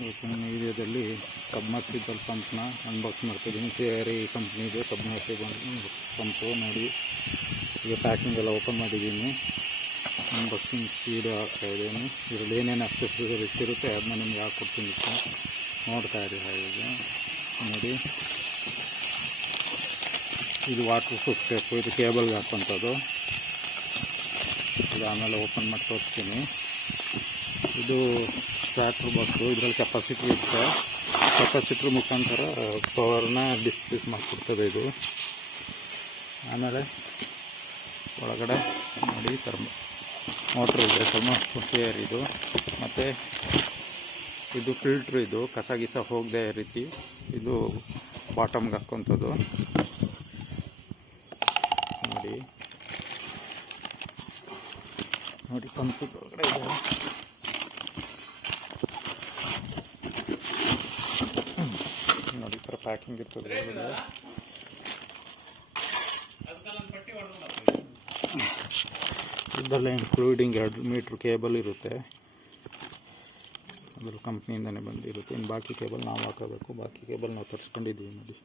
ಇವತ್ತಿನ ವಿಡಿಯೋದಲ್ಲಿ submersible ಪಂಪ್ನ unbox ಮಾಡ್ತಿದ್ದೀನಿ. ಸಿಆರ್ಇ ಕಂಪ್ನಿದು ಸಬ್ಮರ್ಸಿಬಲ್ ಪಂಪು ನೋಡಿ. ಈಗ ಪ್ಯಾಕಿಂಗ್ ಎಲ್ಲ ಓಪನ್ ಮಾಡಿದ್ದೀನಿ. ಅನ್ಬಾಕ್ಸಿಂಗ್ ವೀಡಿಯೋ ಹಾಕ್ತಾಯಿದ್ದೀನಿ. ಇದರಲ್ಲಿ ಏನೇನು ಅಕ್ಸೆಸರೀಸ್ ಇರುತ್ತೆ ಅದನ್ನ ನಿಮ್ಗೆ ಹಾಕ್ಕೊಡ್ತೀನಿ. ನೋಡ್ತಾ ಇದ್ದೀವಿ. ಈಗ ನೋಡಿ, ಇದು ವಾಟರ್ ಪ್ರೂಫ್ ಟೇಪು. ಇದು ಕೇಬಲ್ಗೆ ಹಾಕುವಂಥದ್ದು. ಇದು ಆಮೇಲೆ ಓಪನ್ ಮಾಡಿ ತೋರಿಸ್ತೀನಿ. ಇದು ಸ್ಟಾರ್ಟರ್ ಬಾಕ್ಸು. ಇದರಲ್ಲಿ ಕೆಪಾಸಿಟಿ ಇರುತ್ತೆ. ಕೆಪಾಸಿಟ್ರ್ ಮುಖಾಂತರ ಪವರ್ನ ಡಿಸ್ಪ್ಲೇಸ್ ಮಾಡಿಕೊಡ್ತದೆ ಇದು. ಆಮೇಲೆ ಒಳಗಡೆ ನೋಡಿ ಮೋಟ್ರ್ ಇದೆ, ಥರ್ಮೋಸ್ಟೇಟ್ ಇದು. ಮತ್ತು ಇದು ಫಿಲ್ಟ್ರ್. ಇದು ಕಸ ಗಿಸ ಹೋಗದೆ ರೀತಿ ಇದು ಬಾಟಮ್ಗೆ ಹಾಕುವಂಥದ್ದು ನೋಡಿ. ನೋಡಿ ಪಂಪ್ ಒಳಗಡೆ ಇದೆ. ನೋಡಿ ಈ ಥರ ಪ್ಯಾಕಿಂಗ್ ಇರ್ತದೆ. ಇದೆಲ್ಲ ಇನ್ಕ್ಲೂಡಿಂಗ್ 2 ಮೀಟ್ರ್ ಕೇಬಲ್ ಇರುತ್ತೆ. ಅದ್ರ ಕಂಪ್ನಿಯಿಂದನೇ ಬಂದಿರುತ್ತೆ. ಇನ್ನು ಬಾಕಿ ಕೇಬಲ್ ನಾವು ಹಾಕೋಬೇಕು. ಬಾಕಿ ಕೇಬಲ್ ನಾವು ತರಿಸ್ಕೊಂಡಿದ್ದೀವಿ ನೋಡಿ.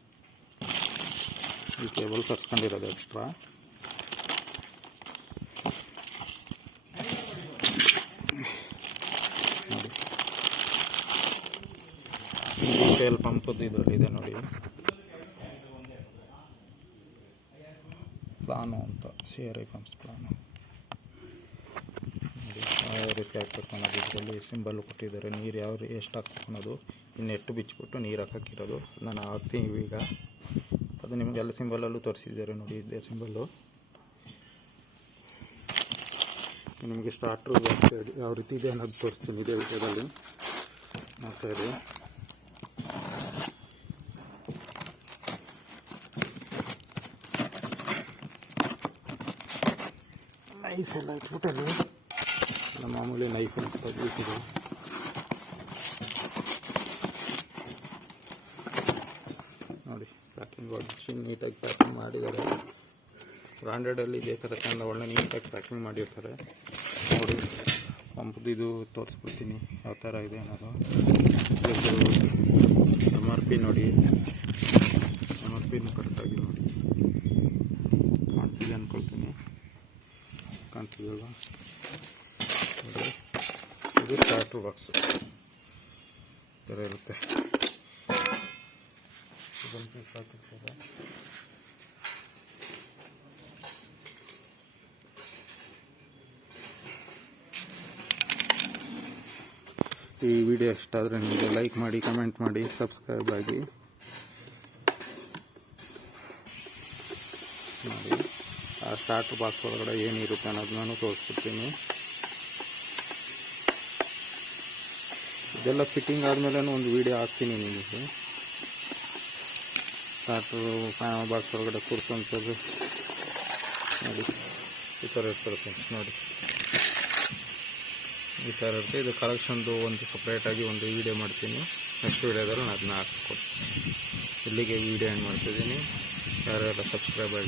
ಈ ಕೇಬಲ್ ತರಿಸ್ಕೊಂಡಿರೋದು ಎಕ್ಸ್ಟ್ರಾ. ನೋಡಿ ಡೀಟೇಲ್ ಪಂಪದ್ದು ಇದರಲ್ಲಿದೆ ನೋಡಿ. ಪ್ಲಾನು ಅಂತ ಸಿಆರ್ಇ ಪಂಪ್ಸ್ ಪ್ಲಾನು ನೋಡಿ. ಯಾವ ರೀತಿ ಹಾಕ್ಬೇಕು ಅನ್ನೋದು ಇದರಲ್ಲಿ ಸಿಂಬಲ್ ಕೊಟ್ಟಿದ್ದಾರೆ. ನೀರು ಎಷ್ಟು ಹಾಕ್ಬೇಕು ಅನ್ನೋದು, ಇನ್ನು ನೆಟ್ಟು ಬಿಚ್ಚಿಬಿಟ್ಟು ನೀರು ಹಾಕಿರೋದು ನಾನು ಹಾಕ್ತೀನಿ ಈಗ. ಅದು ನಿಮಗೆಲ್ಲ ಸಿಂಬಲಲ್ಲೂ ತೋರಿಸಿದ್ದಾರೆ ನೋಡಿ. ಇದೇ ಸಿಂಬಲ್ಲು. ನಿಮಗೆ ಸ್ಟಾರ್ಟ್ರು ಯಾವ ರೀತಿ ಇದೆ ಅನ್ನೋದು ತೋರಿಸ್ತೀನಿ ಇದೇ ವಿಡಿಯೋದಲ್ಲಿ. ನೋಡ್ತಾ ಇರಿ. ನೈಫ್ ಎಲ್ಲ ಇಟ್ಬಿಟ್ಟಲ್ಲಿ ನಮ್ಮ ಮಾಮೂಲಿ ನೈಫ್ ಅಂತ ತೆಗಿತಿದೆ. ನೋಡಿ ಪ್ಯಾಕಿಂಗ್ ಹೊಡಿಸಿ ನೀಟಾಗಿ ಪ್ಯಾಕಿಂಗ್ ಮಾಡಿದ್ದಾರೆ. ಬ್ರಾಂಡೆಡಲ್ಲಿ ಬೇಕಾದಕ್ಕಂತ ಒಳ್ಳೆ ನೀಟಾಗಿ ಪ್ಯಾಕಿಂಗ್ ಮಾಡಿರ್ತಾರೆ ನೋಡಿ. ಪಂಪ್ದು ಇದು ತೋರಿಸ್ಬಿಡ್ತೀನಿ ಯಾವ ಥರ ಇದೆ ಅನ್ನೋದು. MRP ನೋಡಿ. MRPನೂ ಕರೆಕ್ಟಾಗಿ ನೋಡಿ ಕಾಣ್ತಿದೆ ಅಂದ್ಕೊಳ್ತೀನಿ. ಕಾಣ್ತಿದೆಯಲ್ಲ. ಇದು ಸ್ಟಾರ್ಟರ್ ಬಾಕ್ಸ್ ಈ ಥರ ಇರುತ್ತೆ. ಈ ವಿಡಿಯೋ ಇಷ್ಟ ಆದರೆ ನಿಮಗೆ ಲೈಕ್ ಮಾಡಿ, ಕಮೆಂಟ್ ಮಾಡಿ, ಸಬ್ಸ್ಕ್ರೈಬ್ ಆಗಿ ನೋಡಿ. ಆ ಸ್ಟಾರ್ಟರ್ ಬಾಕ್ಸ್ ಒಳಗಡೆ ಏನಿರುತ್ತೆ ಅನ್ನೋದು ನಾನು ತೋರಿಸ್ಬಿಡ್ತೀನಿ. ಇದೆಲ್ಲ ಫಿಟ್ಟಿಂಗ್ ಆದಮೇಲೆ ಒಂದು ವಿಡಿಯೋ ಹಾಕ್ತೀನಿ ನಿಮಗೆ. ಸ್ಟಾರ್ಟರು ಬಾಕ್ಸ್ ಒಳಗಡೆ ಕೂರಿಸುವಂಥದ್ದು ನೋಡಿ. ಈ ಥರ ಇರ್ತದೆ ನೋಡಿ. ಈ ಥರ ಇರುತ್ತೆ. ಇದು ಕಲೆಕ್ಷನ್ದು ಒಂದು ಸಪ್ರೇಟಾಗಿ ಒಂದು ವಿಡಿಯೋ ಮಾಡ್ತೀನಿ. ನೆಕ್ಸ್ಟ್ ವಿಡಿಯೋದಲ್ಲಿ ನಾನು ಅದನ್ನ ಹಾಕ್ಕೊಡ್ತೀನಿ. ಇಲ್ಲಿಗೆ ವಿಡಿಯೋ ಎಂಡ್ ಮಾಡ್ತಿದ್ದೀನಿ. ಯಾರೆಲ್ಲ ಸಬ್ಸ್ಕ್ರೈಬ್ ಆಗಿ